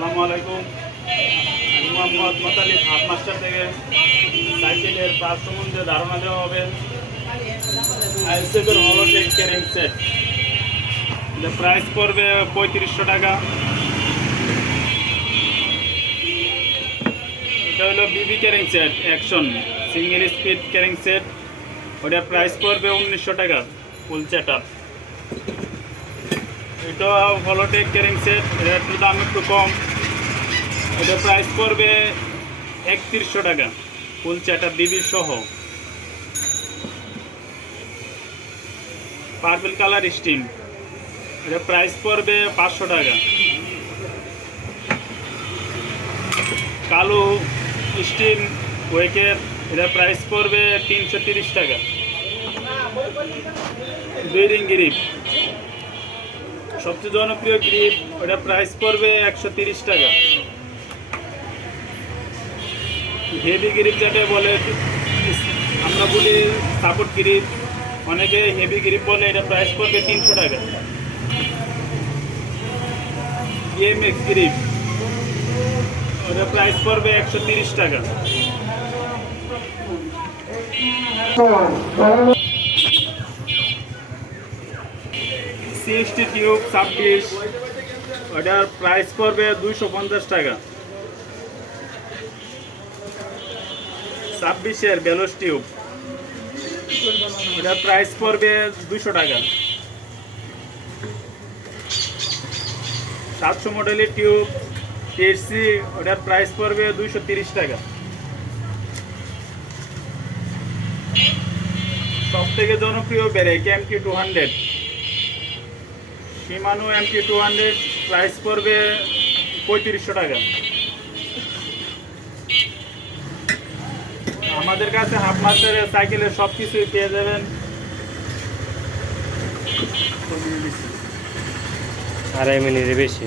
আসসালামু আলাইকুম। আমি মোহাম্মদ মোতালিব হাফ মাস্টার থেকে সাইকেলের পার্ট সম্বন্ধে ধারণা দেওয়া হবে। আইএসএফের হলোটেক ক্যারিং সেট, এর প্রাইস পড়বে 3500 টাকা। এটা হলো বিবি carrying set action single speed carrying set, ওটার প্রাইস পড়বে 1900 টাকা ফুল সেট আপ। এটা হলোটেক ক্যারিং সেট, এটা একটু দাম একটু কম, এটা প্রাইস পড়বে 3100 টাকা ফুল সেট আপ বিবি সহ। পার্পল কালার স্টিম, এটা প্রাইস পড়বে 500 টাকা। কালো স্টিম ওয়েকের, এটা প্রাইস পড়বে 330 টাকা। দুই রিং গ্রিপ, সবচেয়ে জনপ্রিয় গ্রিপ, ওটা প্রাইস পড়বে 130 টাকা। হেভি গ্রিপ যেটা বলে আমরা বলি সাপোর্ট গ্রিপ, অনেকে হেভি গ্রিপ বলে, এটা প্রাইস পড়বে 300 টাকা। ইএমএক্স গ্রিপ, ওটা প্রাইস পড়বে 130 টাকা। সিএসটি টিউব 26, ওটার প্রাইস পড়বে 250 টাকা। 26-এর বেলোস টিউব, এটার প্রাইস পড়বে 200 টাকা। 700 মডেলের টিউব টিএসসি, ওটার প্রাইস পড়বে 230 টাকা। সব থেকে জনপ্রিয় ব্যারেক MT200, শিমানো MT200, প্রাইস পড়বে 3500 টাকা। আমাদের কাছে হাফ মাস্টারের সাইকেলের সব কিছুই পেয়ে যাবেন। আড়াই মিনিটের বেশি,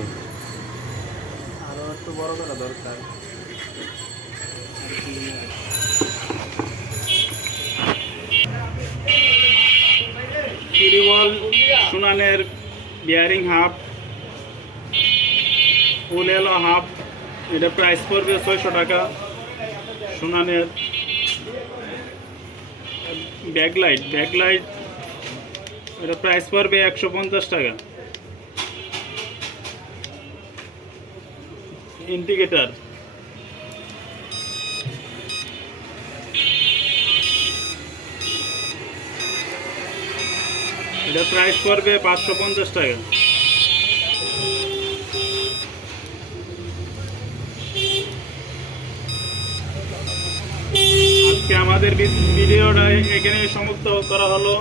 আরও একটু বড় করা দরকার। কিরিওয়াল সুনানের বিয়ারিং হাফ, ফুল এলো হাফ, এটা প্রাইস পড়বে 600 টাকা। সুনানের ব্যাকলাইট, এটা প্রাইস পড়বে 150 টাকা। ইন্ডিকেটর, এটা প্রাইস পড়বে 550 টাকা। আজকে আমাদের ভিডিওটা এখানে সমাপ্ত করা হলো।